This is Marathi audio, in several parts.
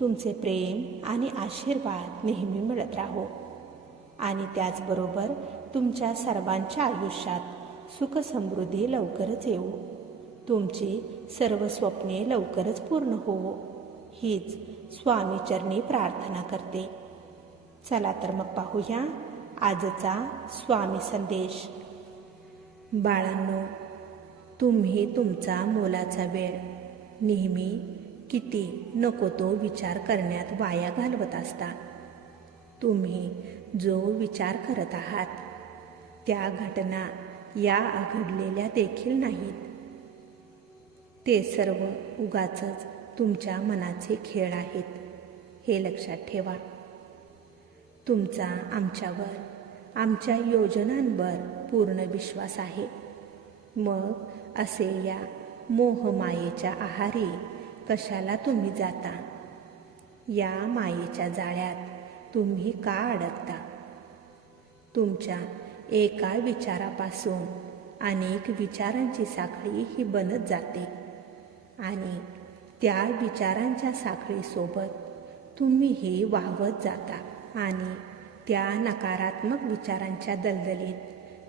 तुमचे प्रेम आणि आशीर्वाद नेहमी मिळत राहो. आणि त्याचबरोबर तुमच्या सर्वांच्या आयुष्यात सुखसमृद्धी लवकरच येऊ तुमची सर्व स्वप्ने लवकरच पूर्ण होवो. हीच स्वामीचरणी प्रार्थना करते. चला तर मग पाहूया आजचा स्वामी संदेश. बाळांनो तुम्ही तुमचा मोलाचा वेळ नेहमी किती नको तो विचार करण्यात वाया घालवत असता तुम्ही जो विचार करत आहात त्या घटना या आघडलेल्या देखील नाहीत. ते सर्व उगाचच तुमच्या मनाचे खेळ आहेत हे लक्षात ठेवा. तुमचा आमच्यावर आमच्या योजनांवर पूर्ण विश्वास आहे. मग असे या मोहमायेच्या आहारी कशाला तुम्ही जाता? या मायेच्या जाळ्यात तुम्ही का अडकता? तुमच्या एका विचारापासून अनेक विचारांची साखळी ही बनत जाते आणि त्या विचारांच्या साखळीसोबत तुम्हीही वाहवत जाता आणि त्या नकारात्मक विचारांच्या दलदलीत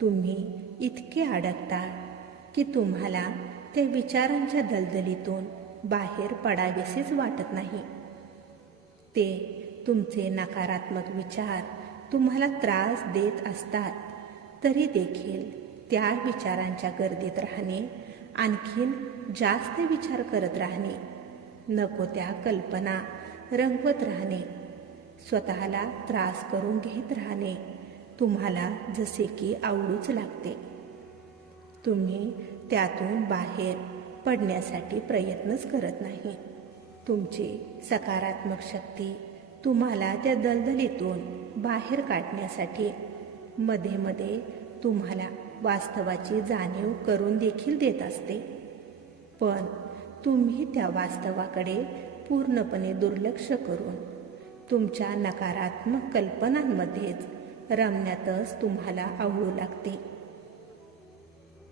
तुम्ही इतके अडकता की तुम्हाला त्या विचारांच्या दलदलीतून बाहेर पडावेसेच वाटत नाही. ते तुमचे नकारात्मक विचार तुम्हाला त्रास देत असतात तरी देखील त्या विचारांच्या गर्दीत राहणे आणखीन जास्त विचार करत राहणे. नको त्या कल्पना रंगवत राहणे. स्वतःला त्रास करून घेत राहणे तुम्हाला जसे की आवडूच लागते. तुम्ही त्यातून बाहेर पडण्यासाठी प्रयत्नच करत नाही. तुमची सकारात्मक शक्ती तुम्हाला त्या दलदलीतून बाहेर काढण्यासाठी मध्ये मध्ये तुम्हाला वास्तवाची जाणीव करून देखील देत असते. पण तुम्ही त्या वास्तवाकडे पूर्णपणे दुर्लक्ष करून तुमच्या नकारात्मक कल्पनांमध्येच रमण्यातच तुम्हाला आवडू लागते.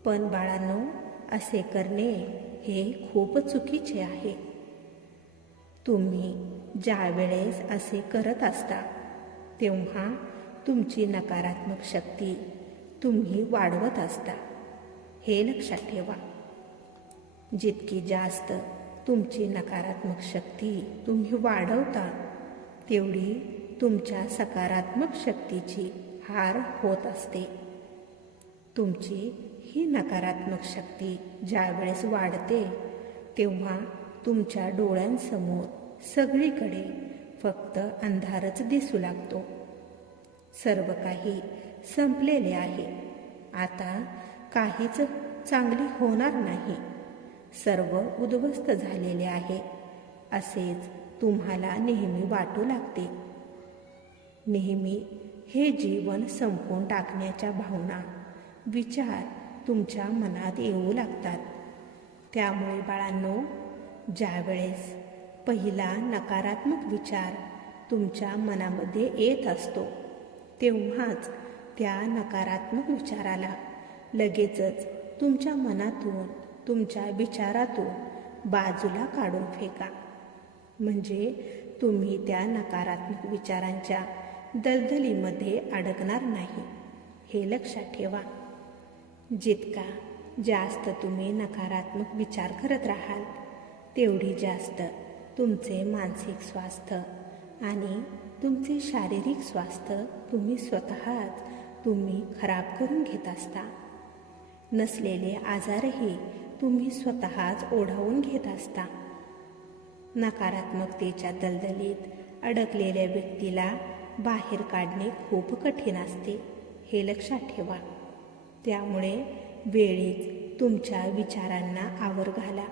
पण बाळांनो असे करणे हे खूप चुकीचे आहे. तुम्ही ज्या वेळेस असे करत असता तेव्हा तुमची नकारात्मक शक्ती तुम्ही वाढवत असता. हे लक्षात ठेवा. जितकी जास्त तुमची नकारात्मक शक्ती तुम्ही वाढवता तेवढी तुमच्या सकारात्मक शक्तीची हार होत असते. तुमची ही नकारात्मक शक्ती ज्यावेळेस वाढते तेव्हा तुमच्या डोळ्यांसमोर सगळीकडे फक्त अंधारच दिसू लागतो. सर्व काही संपलेले आहे. आता काहीच चांगली होणार नाही. सर्व उद्ध्वस्त झालेले आहे. असेच तुम्हाला नेहमी वाटू लागते. नेहमी हे जीवन संपवून टाकण्याच्या भावना विचार तुमच्या मनात येऊ लागतात. त्यामुळे बाळांनो ज्यावेळेस पहिला नकारात्मक विचार तुमच्या मनामध्ये येत असतो तेव्हाच त्या नकारात्मक विचाराला लगेचच तुमच्या मनातून तुमच्या विचारातून बाजूला काढून फेका. म्हणजे तुम्ही त्या नकारात्मक विचारांच्या दलदलीमध्ये अडकणार नाही हे लक्षात ठेवा. जितका जास्त तुम्ही नकारात्मक विचार करत राहाल तेवढी जास्त तुमचे मानसिक स्वास्थ्य आणि तुमचे शारीरिक स्वास्थ्य तुम्ही स्वतःच तुम्ही खराब करून घेत असता. नसलेले आजारही तुम्ही स्वतःच ओढावून घेत असता. नकारात्मकतेच्या दलदलीत अडकलेल्या व्यक्तीला बाहेर काढणे खूप कठीण असते हे लक्षात ठेवा. त्यामुळे वेळीच तुमच्या विचारांना आवर घाला.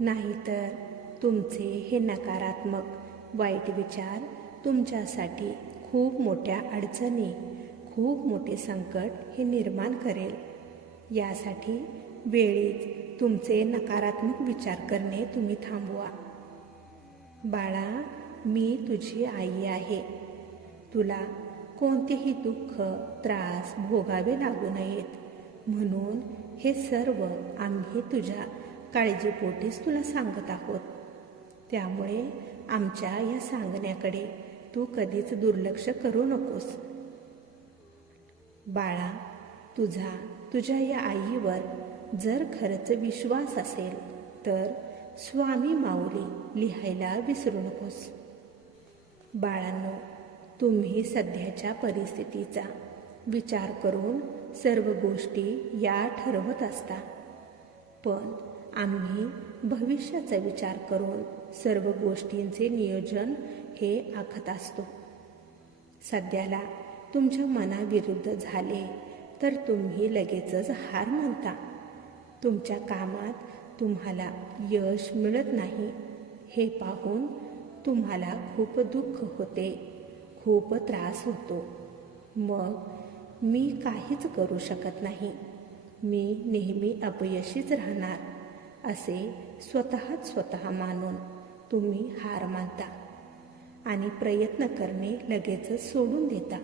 नाहीतर तुमचे हे नकारात्मक वाईट विचार तुमच्यासाठी खूप मोठ्या अडचणी खूप मोठे संकट हे निर्माण करेल. यासाठी वेळीच तुमचे नकारात्मक विचार करणे तुम्ही थांबवा. बाळा मी तुझी आई आहे. तुला कोणतेही दुःख त्रास भोगावे लागू नयेत. म्हणून हे सर्व आम्ही तुझ्या काळजीपोटीच तुला सांगत आहोत. त्यामुळे आमच्या या सांगण्याकडे तू कधीच दुर्लक्ष करू नकोस. बाळा तुझा तुझ्या या आईवर जर खरंच विश्वास असेल तर स्वामी माऊली लिहायला विसरू नकोस. बाळांनो तुम्ही सध्याच्या परिस्थितीचा विचार करून सर्व गोष्टी या ठरवत असता. पण आम्ही भविष्याचा विचार करून सर्व गोष्टींचे नियोजन हे आखत असतो. सध्याला तुमच्या मनाविरुद्ध झाले तर तुम्ही लगेचच हार मानता. तुमच्या कामात तुम्हाला यश मिळत नाही हे पाहून तुम्हाला खूप दुःख होते. खूप त्रास होतो. मग मी काहीच करू शकत नाही. मी नेहमी अपयशीच राहणार असे स्वतःच स्वतः मानून तुम्ही हार मानता आणि प्रयत्न करणे लगेचच सोडून देता.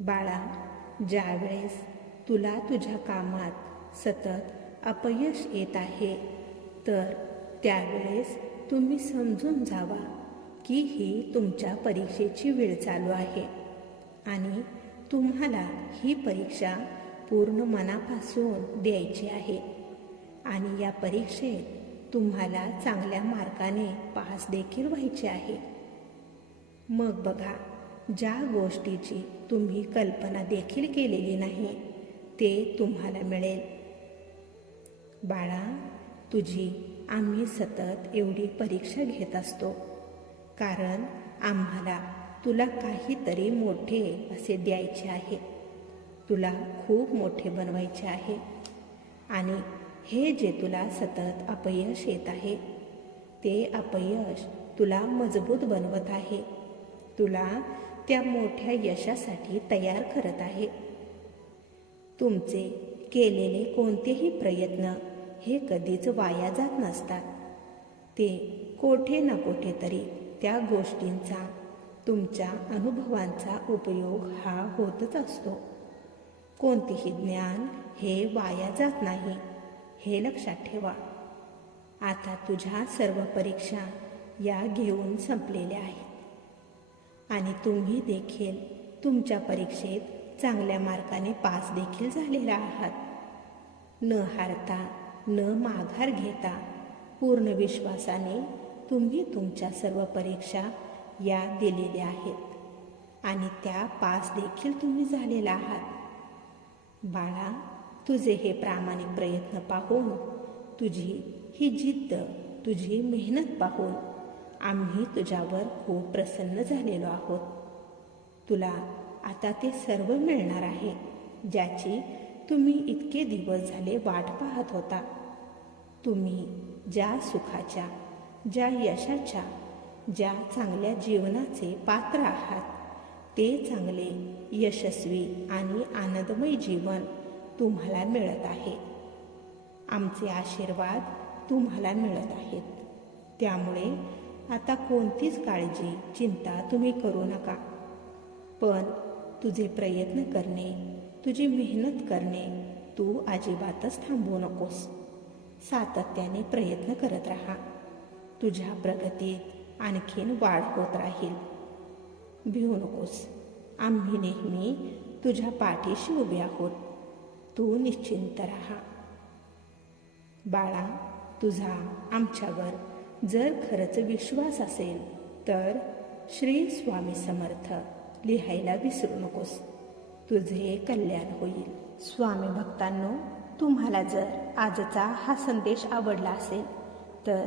बाळा ज्यावेळेस तुला तुझ्या कामात सतत अपयश येत आहे तर त्यावेळेस तुम्ही समजून जावा. की ही तुमच्या परीक्षेची वेळ चालू आहे. आणि तुम्हाला ही परीक्षा पूर्ण मनापासून द्यायची आहे. आणि या परीक्षेत तुम्हाला चांगल्या मार्काने पास देखील व्हायचे आहे. मग बघा ज्या गोष्टीची तुम्ही कल्पना देखील केलेली नाही ते तुम्हाला मिळेल. बाळा तुझी आम्ही सतत एवढी परीक्षा घेत असतो. कारण आम्हाला तुला काहीतरी मोठे असे द्यायचे आहे. तुला खूप मोठे बनवायचे आहे. आणि हे जे तुला सतत अपयश येत आहे ते अपयश तुला मजबूत बनवत आहे. तुला त्या मोठ्या यशासाठी तयार करत आहे. तुमचे केलेले कोणतेही प्रयत्न हे कधीच वाया जात नसतात. ते कोठे ना कोठेतरी त्या गोष्टींचा तुमच्या अनुभवांचा उपयोग हा होतच असतो. कोणतेही ज्ञान हे वाया जात नाही हे लक्षात ठेवा. आता तुझ्या सर्व परीक्षा या घेऊन संपलेल्या आहेत. आणि तुम्ही देखील तुमच्या परीक्षेत चांगल्या मार्काने पास देखील झालेला आहात. न हारता न माघार घेता पूर्ण विश्वासाने तुम्ही तुमच्या सर्व परीक्षा या दिलेल्या आहेत. आणि त्या पास देखील तुम्ही झालेला आहात. बाळा तुझे हे प्रामाणिक प्रयत्न पाहून तुझी ही जिद्द तुझी मेहनत पाहून आम्ही तुझ्यावर खूप प्रसन्न झालेलो आहोत. तुला आता ते सर्व मिळणार आहे ज्याची तुम्ही इतके दिवस झाले वाट पाहत होता. तुम्ही ज्या सुखाच्या ज्या यशाच्या ज्या चांगल्या जीवनाचे पात्र आहात ते चांगले यशस्वी आणि आनंदमय जीवन तुम्हाला मिळत आहे. आमचे आशीर्वाद तुम्हाला मिळत आहेत. त्यामुळे आता कोणतीच काळजी चिंता तुम्ही करू नका. पण तुझे प्रयत्न करणे तुझी मेहनत करणे तू अजिबातच थांबू नकोस. सातत्याने प्रयत्न करत राहा. तुझ्या प्रगतीत आणखीन वाढ होत राहील. भिवू नकोस. आम्ही नेहमी तुझ्या पाठीशी उभे आहोत. तू निश्चिंत राहा. बाळा तुझा आमच्यावर जर खरंच विश्वास असेल तर श्री स्वामी समर्थ लिहायला विसरू नकोस. तुझे कल्याण होईल. स्वामी भक्तांनो तुम्हाला जर आजचा हा संदेश आवडला असेल तर